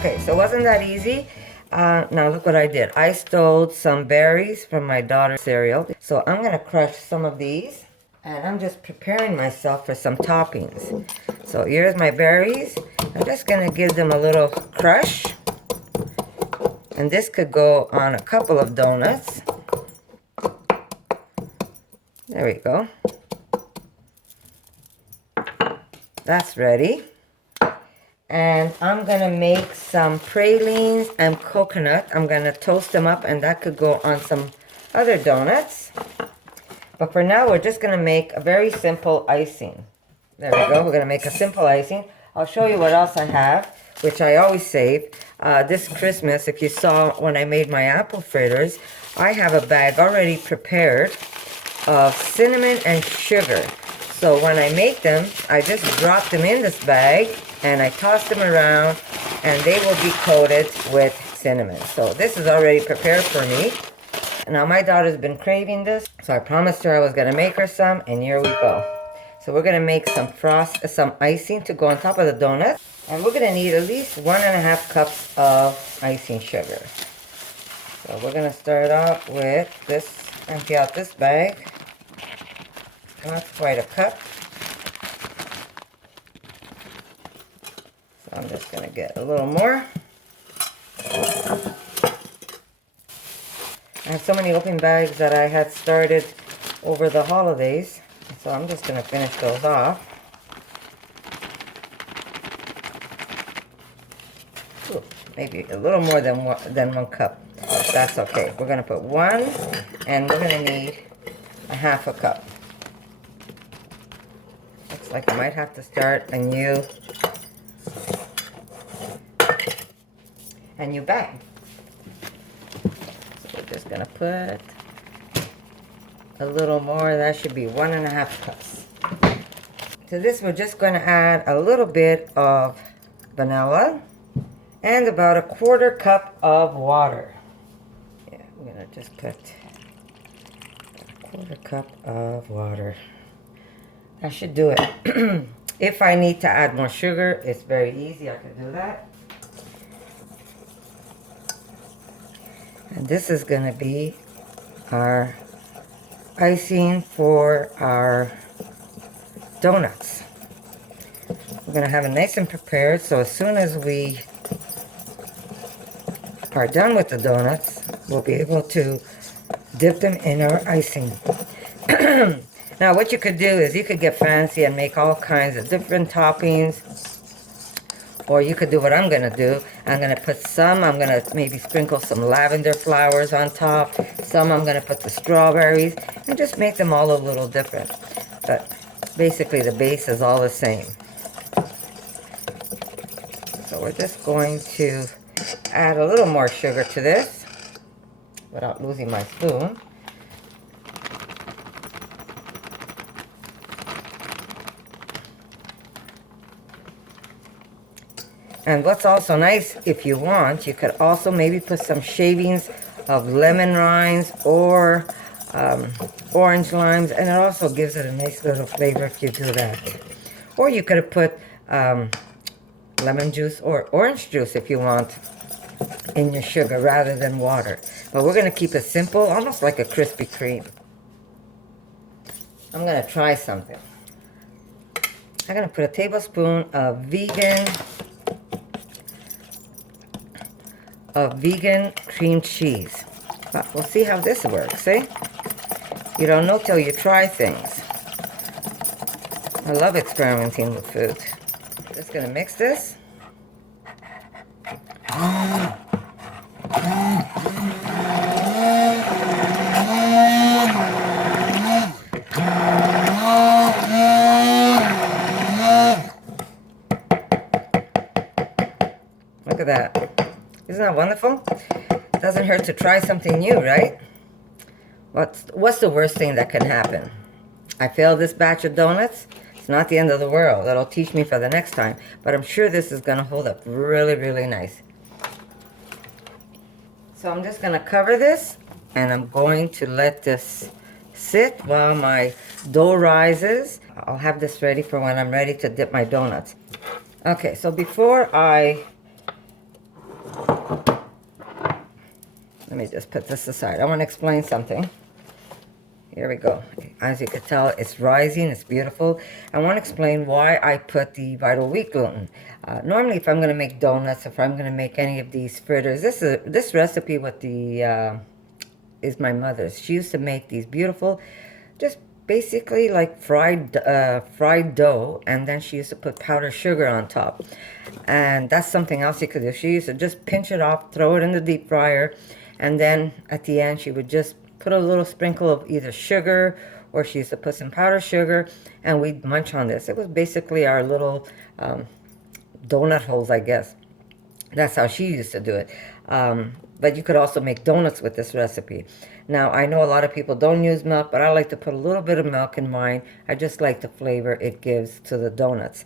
Okay, so wasn't that easy? Now look what I did. I stole some berries from my daughter's cereal. So I'm gonna crush some of these. And I'm just preparing myself for some toppings. So here's my berries. I'm just gonna give them a little crush. And this could go on a couple of donuts. There we go. That's ready. And I'm gonna make some pralines and coconut. I'm gonna toast them up, and that could go on some other donuts. But for now, we're just gonna make a very simple icing. There we go, we're gonna make a simple icing. I'll show you what else I have, which I always save. This Christmas, if you saw when I made my apple fritters, I have a bag already prepared of cinnamon and sugar. So when I make them, I just drop them in this bag and I toss them around, and they will be coated with cinnamon. So this is already prepared for me. Now my daughter's been craving this, so I promised her I was gonna make her some, and here we go. So we're gonna make some icing to go on top of the donut, and we're gonna need at least 1.5 cups of icing sugar. So we're gonna start out with this, empty out this bag. That's quite a cup. So I'm just gonna get a little more. I have so many open bags that I had started over the holidays, so I'm just going to finish those off. Ooh, maybe a little more than 1 cup. That's okay. We're going to put 1, and we're going to need 1/2 cup. Looks like I might have to start a new bag. Just gonna put a little more. That should be 1.5 cups. To this, we're just gonna add a little bit of vanilla and about 1/4 cup of water. Yeah, we're gonna just put 1/4 cup of water. That should do it. If I need to add more sugar, it's very easy. I can do that. And this is going to be our icing for our donuts. We're going to have it nice and prepared, so as soon as we are done with the donuts, we'll be able to dip them in our icing. Now what you could do is you could get fancy and make all kinds of different toppings. Or you could do what I'm going to do. I'm going to maybe sprinkle some lavender flowers on top. Some I'm going to put the strawberries. And just make them all a little different. But basically the base is all the same. So we're just going to add a little more sugar to this without losing my spoon. And what's also nice, if you want, you could also maybe put some shavings of lemon rinds or orange limes, and it also gives it a nice little flavor if you do that. Or you could have put lemon juice or orange juice if you want in your sugar rather than water. But we're going to keep it simple, almost like a Krispy Kreme. I'm going to try something. I'm going to put a tablespoon of vegan cream cheese. But we'll see how this works, see? You don't know till you try things. I love experimenting with food. Just gonna mix this. Look at that. Isn't that wonderful? Doesn't hurt to try something new, right? What's the worst thing that can happen? I failed this batch of donuts. It's not the end of the world. That'll teach me for the next time. But I'm sure this is going to hold up really, really nice. So I'm just going to cover this, and I'm going to let this sit while my dough rises. I'll have this ready for when I'm ready to dip my donuts. Okay, so before I let me just put this aside. I want to explain something. Here we go. As you can tell, it's rising, it's beautiful. I want to explain why I put the vital wheat gluten. Normally, if I'm going to make donuts, if I'm going to make any of these fritters, this recipe with the is my mother's. She used to make these beautiful, just basically like fried dough, and then she used to put powdered sugar on top. And that's something else you could do. She used to just pinch it off, throw it in the deep fryer, and then at the end she would just put a little sprinkle of either sugar, or she used to put some powdered sugar, and we'd munch on this. It was basically our little donut holes, I guess. That's how she used to do it. But you could also make donuts with this recipe. Now, I know a lot of people don't use milk, but I like to put a little bit of milk in mine. I just like the flavor it gives to the donuts.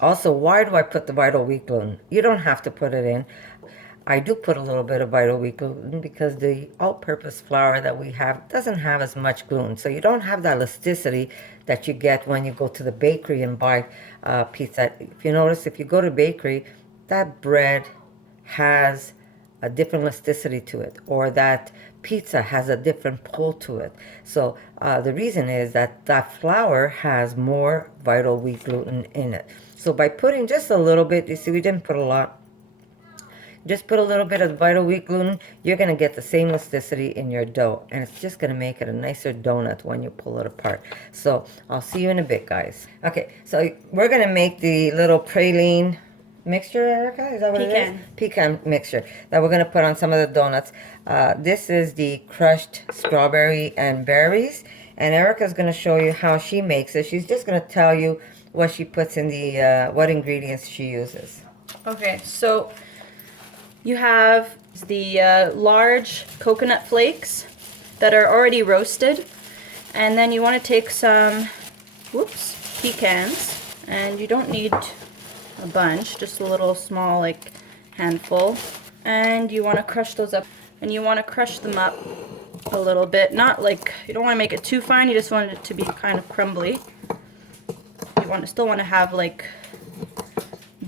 Also, why do I put the vital wheat gluten? You don't have to put it in. I do put a little bit of vital wheat gluten because the all-purpose flour that we have doesn't have as much gluten. So you don't have that elasticity that you get when you go to the bakery and buy pizza. If you notice, if you go to bakery, that bread has a different elasticity to it, or that pizza has a different pull to it. So the reason is that that flour has more vital wheat gluten in it. So by putting just a little bit, you see we didn't put a lot, just put a little bit of vital wheat gluten, you're going to get the same elasticity in your dough, and it's just going to make it a nicer donut when you pull it apart. So I'll see you in a bit, guys. Okay, so we're going to make the little praline mixture, Erica? Is that what it is? Pecan mixture that we're going to put on some of the donuts. This is the crushed strawberry and berries, and Erica's going to show you how she makes it. She's just going to tell you what she puts in the, what ingredients she uses. Okay, so you have the large coconut flakes that are already roasted, and then you want to take some, pecans, and you don't need a bunch, just a little small like handful, and you want to crush those up, and you want to crush them up a little bit, not like, you don't want to make it too fine, you just want it to be kind of crumbly. You still want to have like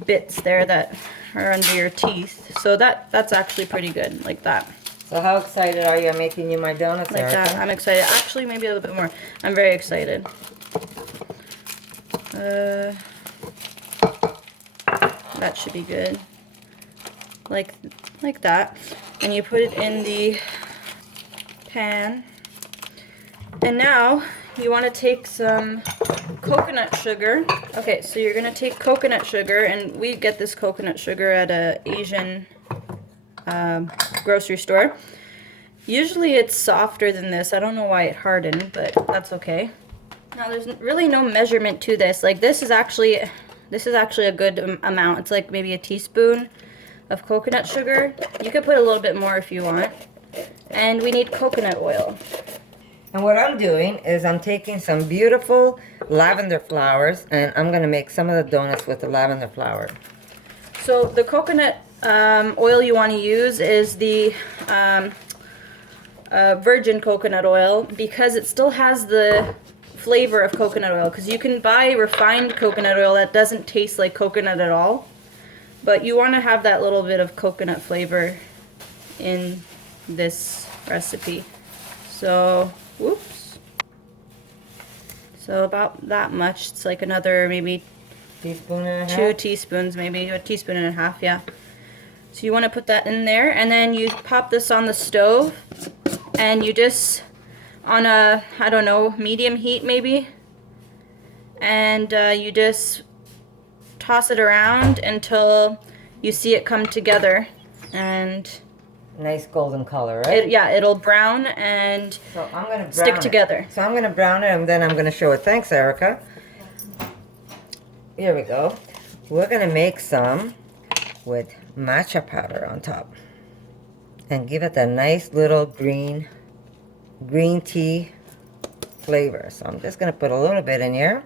bits there that are under your teeth, so that's actually pretty good, like that. So how excited are you? I'm making you my donuts, like Erica? that. I'm excited, actually maybe a little bit more. I'm very excited. That should be good, like that, and you put it in the pan, and now you want to take some coconut sugar. Okay, so you're going to take coconut sugar, and we get this coconut sugar at a Asian grocery store. Usually it's softer than this. I don't know why it hardened, but that's okay. Now there's really no measurement to this. Like this is actually a good amount. It's like maybe a teaspoon of coconut sugar. You could put a little bit more if you want. And we need coconut oil. And what I'm doing is I'm taking some beautiful lavender flowers, and I'm going to make some of the donuts with the lavender flower. So the coconut oil you want to use is the virgin coconut oil, because it still has the flavor of coconut oil, because you can buy refined coconut oil that doesn't taste like coconut at all, but you want to have that little bit of coconut flavor in this recipe. So so about that much. It's like another maybe teaspoon and a half? 2 teaspoons, maybe a teaspoon and a half, yeah. So you want to put that in there, and then you pop this on the stove, and you just, on a, I don't know, medium heat maybe, and you just toss it around until you see it come together, and nice golden color, right? It'll brown and so I'm gonna stick together. So I'm going to brown it, and then I'm going to show it. Thanks, Erica. Here we go. We're going to make some with matcha powder on top and give it a nice little green tea flavor. So I'm just going to put a little bit in here.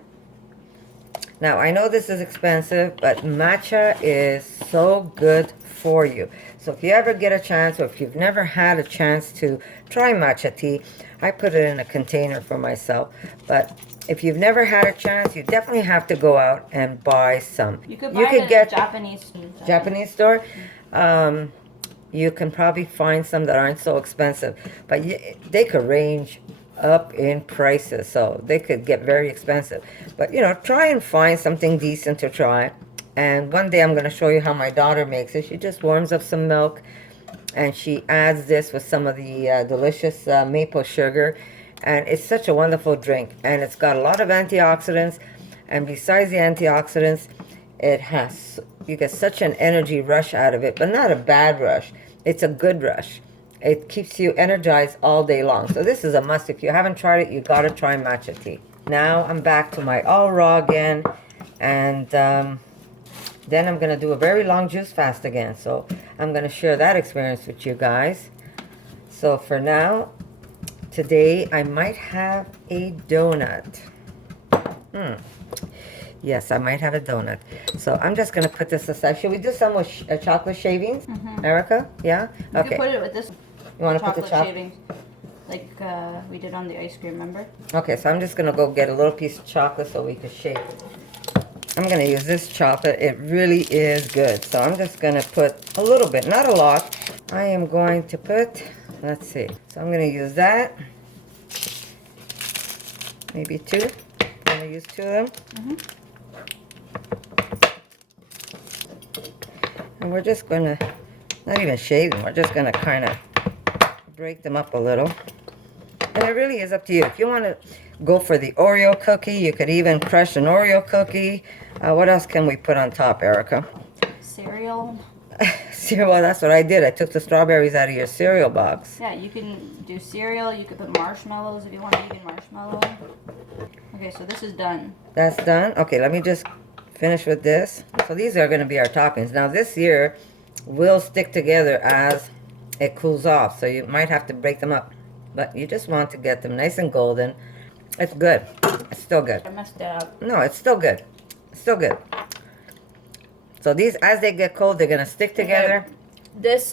Now, I know this is expensive, but matcha is so good for you. So if you ever get a chance, or if you've never had a chance to try matcha tea, I put it in a container for myself. But if you've never had a chance, you definitely have to go out and buy some. You could buy it at a Japanese store. you can probably find some that aren't so expensive, but they could range up in prices, so they could get very expensive. But you know, try and find something decent to try. And one day I'm going to show you how my daughter makes it. She just warms up some milk and she adds this with some of the delicious maple sugar, and it's such a wonderful drink, and it's got a lot of antioxidants. And besides the antioxidants, it has, you get such an energy rush out of it, but not a bad rush. It's a good rush. It keeps you energized all day long. So this is a must. If you haven't tried it, you got to try matcha tea. Now I'm back to my all raw again, and then I'm going to do a very long juice fast again. So I'm going to share that experience with you guys. So for now, today I might have a donut. Yes, I might have a donut. So I'm just going to put this aside. Should we do some with chocolate shavings, Erica? Yeah? You Okay. can put it with this You want to put the chocolate chocolate? shavings, like we did on the ice cream, remember? Okay, so I'm just going to go get a little piece of chocolate so we can shave it. I'm going to use this chocolate. It really is good. So I'm just going to put a little bit, not a lot. I am going to put, let's see. So I'm going to use that. Maybe 2. I'm going to use 2 of them. And we're just going to, not even shave them, we're just going to kind of break them up a little. And it really is up to you. If you want to go for the Oreo cookie, you could even crush an Oreo cookie. What else can we put on top, Erica? Cereal. Well, that's what I did. I took the strawberries out of your cereal box. Yeah, you can do cereal. You could put marshmallows if you want vegan marshmallow. Okay, so this is done. That's done? Okay, let me just finish with this. So these are going to be our toppings. Now this here will stick together as it cools off. So you might have to break them up. But you just want to get them nice and golden. It's good. It's still good. I messed it up. No, it's still good. It's still good. So these, as they get cold, they're going to stick together. This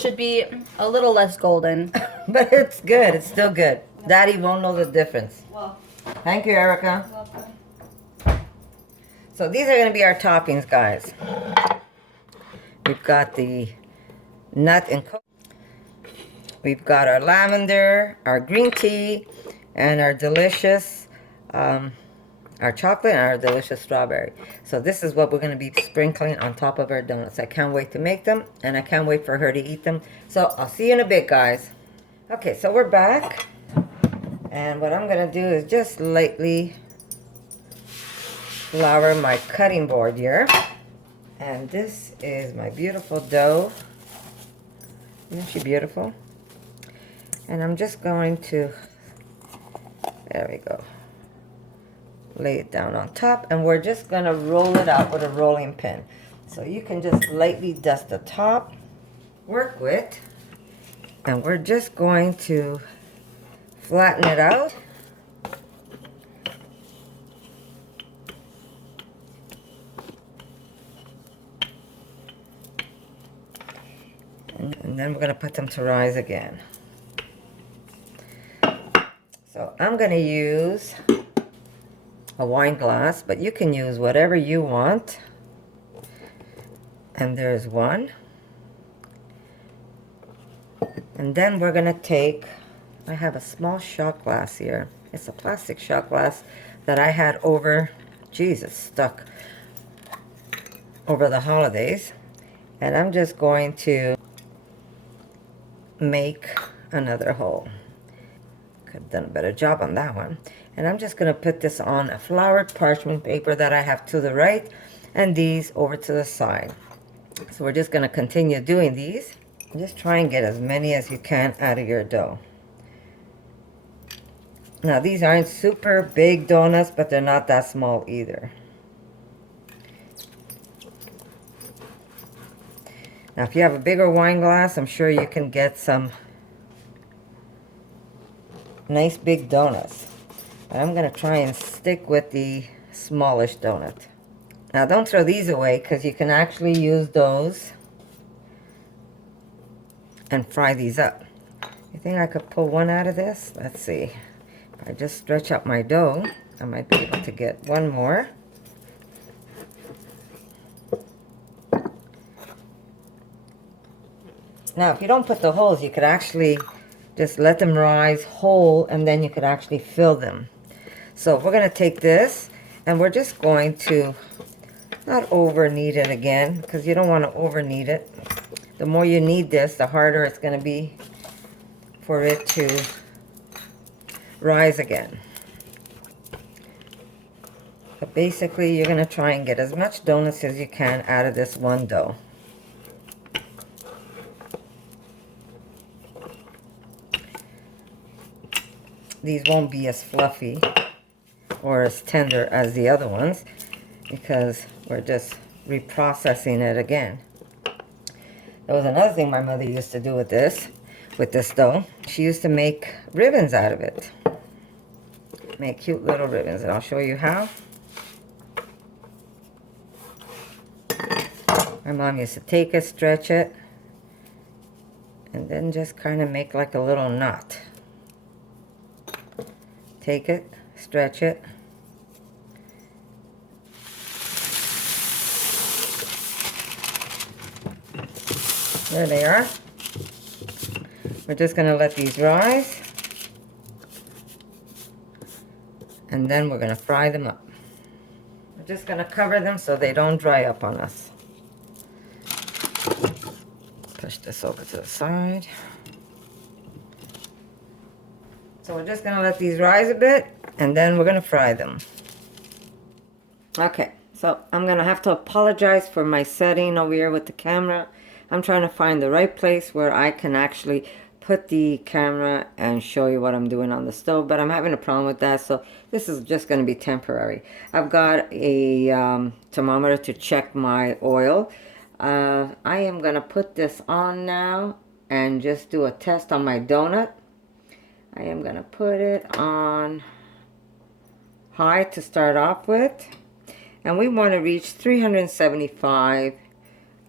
should be a little less golden. But it's good. It's still good. Daddy won't know the difference. Well, Thank you, Erica. welcome. So these are going to be our toppings, guys. We've got the nut and coconut. We've got our lavender, our green tea, and our delicious, our chocolate and our delicious strawberry. So this is what we're going to be sprinkling on top of our donuts. I can't wait to make them, and I can't wait for her to eat them. So I'll see you in a bit, guys. Okay, so we're back. And what I'm going to do is just lightly flour my cutting board here. And this is my beautiful dough. Isn't she beautiful? And I'm just going to, there we go, lay it down on top, and we're just going to roll it out with a rolling pin. So you can just lightly dust the top, work with, and we're just going to flatten it out. And then we're going to put them to rise again. So I'm going to use a wine glass, but you can use whatever you want. And there's one. And then we're going to take, I have a small shot glass here. It's a plastic shot glass that I had over, Jesus, stuck over the holidays. And I'm just going to make another hole. Could have done a better job on that one. And I'm just going to put this on a floured parchment paper that I have to the right, and these over to the side. So we're just going to continue doing these. Just try and get as many as you can out of your dough. Now these aren't super big donuts, but they're not that small either. Now if you have a bigger wine glass, I'm sure you can get some nice big donuts. But I'm going to try and stick with the smallish donut. Now don't throw these away, because you can actually use those and fry these up. You think I could pull one out of this? Let's see. If I just stretch out my dough, I might be able to get one more. Now, if you don't put the holes, you could actually just let them rise whole, and then you could actually fill them. So we're going to take this, and we're just going to not over knead it again, because you don't want to over knead it. The more you knead this, the harder it's going to be for it to rise again. But basically, you're going to try and get as much donuts as you can out of this one dough. These won't be as fluffy or as tender as the other ones because we're just reprocessing it again. There was another thing my mother used to do with this dough. She used to make ribbons out of it. Make cute little ribbons, and I'll show you how. My mom used to take it, stretch it, and then just kind of make like a little knot. Take it, stretch it. There they are. We're just going to let these rise. And then we're going to fry them up. We're just going to cover them so they don't dry up on us. Push this over to the side. So we're just going to let these rise a bit, and then we're going to fry them. Okay, so I'm going to have to apologize for my setting over here with the camera. I'm trying to find the right place where I can actually put the camera and show you what I'm doing on the stove, but I'm having a problem with that, so this is just going to be temporary. I've got a thermometer to check my oil. I am going to put this on now and just do a test on my donut. I am going to put it on high to start off with, and we want to reach 375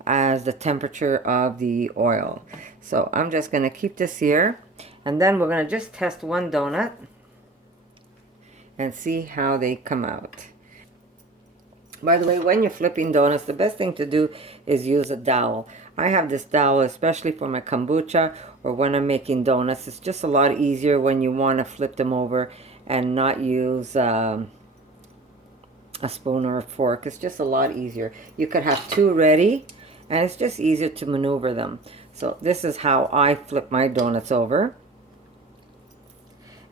as the temperature of the oil. So I'm just going to keep this here, and then we're going to just test one donut and see how they come out. By the way, when you're flipping donuts, the best thing to do is use a dowel. I have this dowel especially for my kombucha or when I'm making donuts. It's just a lot easier when you want to flip them over and not use a spoon or a fork. It's just a lot easier. You could have two ready, and it's just easier to maneuver them. So this is how I flip my donuts over.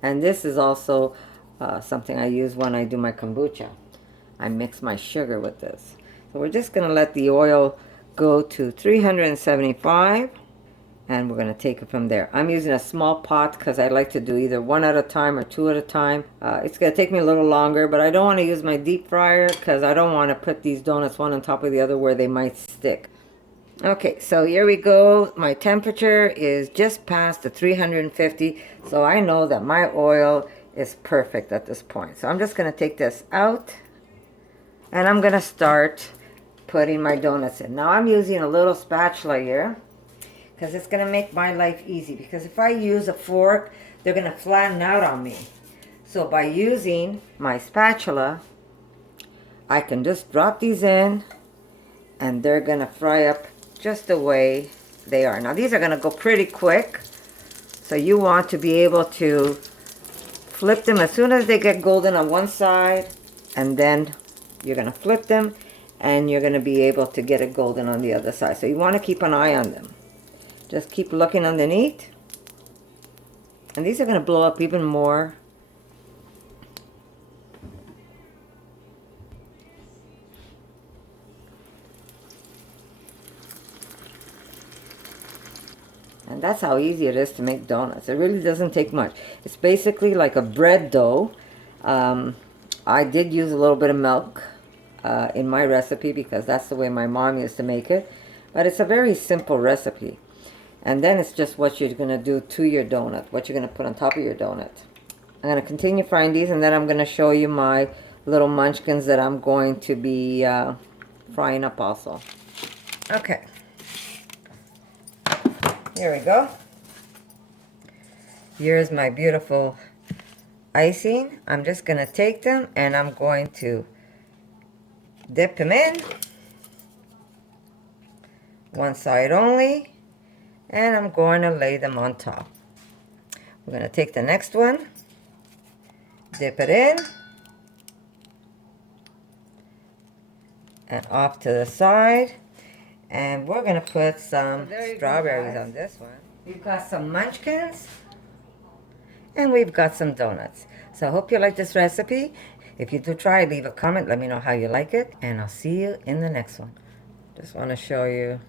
And this is also something I use when I do my kombucha. I mix my sugar with this. So we're just going to let the oil go to 375, and we're going to take it from there. I'm using a small pot because I like to do either one at a time or two at a time. It's going to take me a little longer, but I don't want to use my deep fryer because I don't want to put these donuts one on top of the other where they might stick. Okay, so here we go. My temperature is just past the 350, so I know that my oil is perfect at this point. So I'm just going to take this out, and I'm going to start putting my donuts in. Now I'm using a little spatula here because it's going to make my life easy, because if I use a fork, they're going to flatten out on me. So by using my spatula, I can just drop these in, and they're going to fry up just the way they are. Now these are going to go pretty quick, so you want to be able to flip them as soon as they get golden on one side, and then you're going to flip them, and you're going to be able to get it golden on the other side. So you want to keep an eye on them. Just keep looking underneath, and these are going to blow up even more. And that's how easy it is to make donuts. It really doesn't take much. It's basically like a bread dough. I did use a little bit of milk in my recipe because that's the way my mom used to make it. But it's a very simple recipe. And then it's just what you're going to do to your donut, what you're going to put on top of your donut. I'm going to continue frying these, and then I'm going to show you my little munchkins that I'm going to be frying up also. Okay. Here we go. Here's my beautiful icing. I'm just going to take them, and I'm going to dip them in. One side only. And I'm going to lay them on top. We're going to take the next one, dip it in, and off to the side. And we're going to put some strawberries on this one. We've got some munchkins, and we've got some donuts. So I hope you like this recipe. If you do try, leave a comment. Let me know how you like it. And I'll see you in the next one. Just want to show you.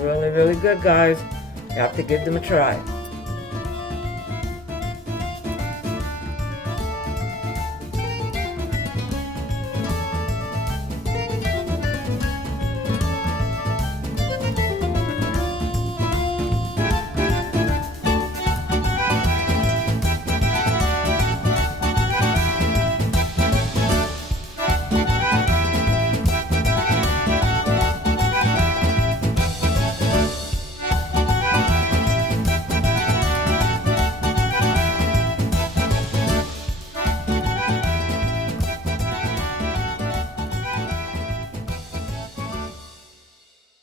Really, really good, guys. You have to give them a try.